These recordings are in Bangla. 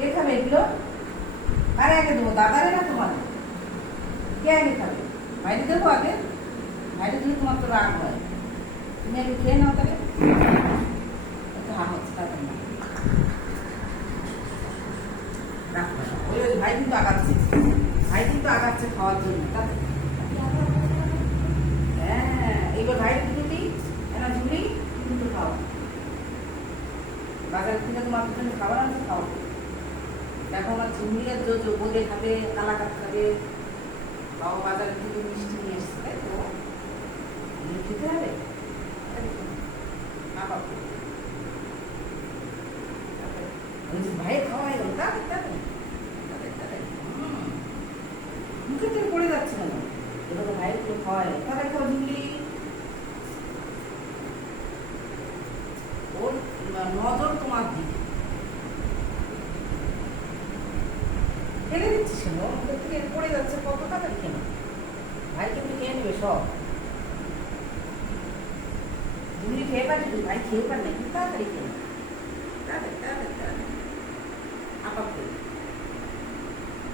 কে খাবে এগুলো? আরে আগে দেবো, দাদারে না তোমার? কে আগে খাবে? বাইরে দেবো আগে? বাইরে দিলে তোমার তো রাগ হয়। তুমি আগে খেয়ে নাও তাহলে। একটু হা হচ্ছে তাদের না। ওই ওই ভাই কিন্তু আগাচ্ছে, ভাই কিন্তু আগাচ্ছে খাওয়ার জন্য। হ্যাঁ, এইবার ভাইয়ের দুটো দিই, না ঝুলি কিন্তু খাও। বাজার থেকে তোমার জন্য খাবার আনছে, খাও। দেখো আমার ঝুমলির বোধে খাবে, কালাকাত খাবে, বাবা বাজার থেকে মিষ্টি নিয়ে এসছে, তাই তো খেতে হবে না পাবো। ভাইয়ের খাওয়া হয়ে গেল, মুখে থেকে পড়ে যাচ্ছে না, এবার তো ভাইয়ের কেউ খাওয়ায় তাদের খাওয়া ঝুমলি। ওর নজর তোমার দিকে ফেলে দিচ্ছিস কেন? মুখের থেকে পড়ে যাচ্ছে, কত তাড়াতাড়ি কেন? ভাই কিন্তু খেয়ে নেবে সব। ঝুমলি খেয়ে পারবে, ভাই খেয়ে পার না, কিন্তু তাড়াতাড়ি কেন?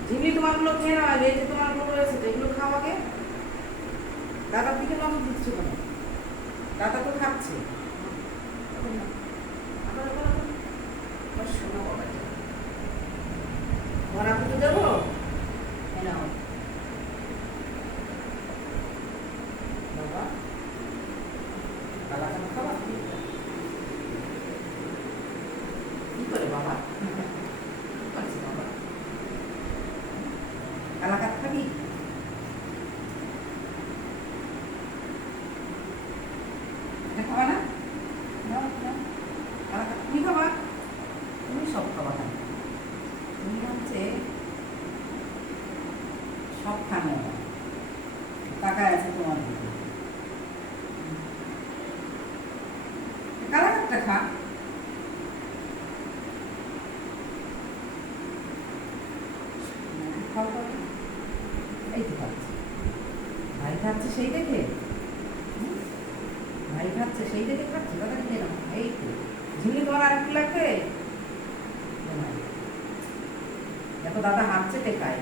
ঝিমলি তোমারগুলো খেয়ে নেওয়া, এই যে তোমারগুলো রয়েছে তো এগুলো খাও আগে। দাদার দিকে নজর দিচ্ছ কেন? দাদা তো খাচ্ছে। শোনো বাবা, ভরা পুজো দেবো নাও বাবা, কালা কালা খাবার কি করে বাবা? বাবা কালাকাত খাবি? খাবা না? কালাকাত তুমি খাবা? তুমি সব খাবা না, তুমি হচ্ছে সব খাবে না। টাকায় আছে তোমার দিকে, কালাকাতটা খা। এই তো খাচ্ছে, ভাই খাচ্ছে সেই দেখে, ভাই খাচ্ছে সেই দেখে খাচ্ছে, দাদা খেয়ে না। এই তো ঝুলি, তোমার আর একটু লাগবে? দেখো দাদা হাঁটছে টেকায়।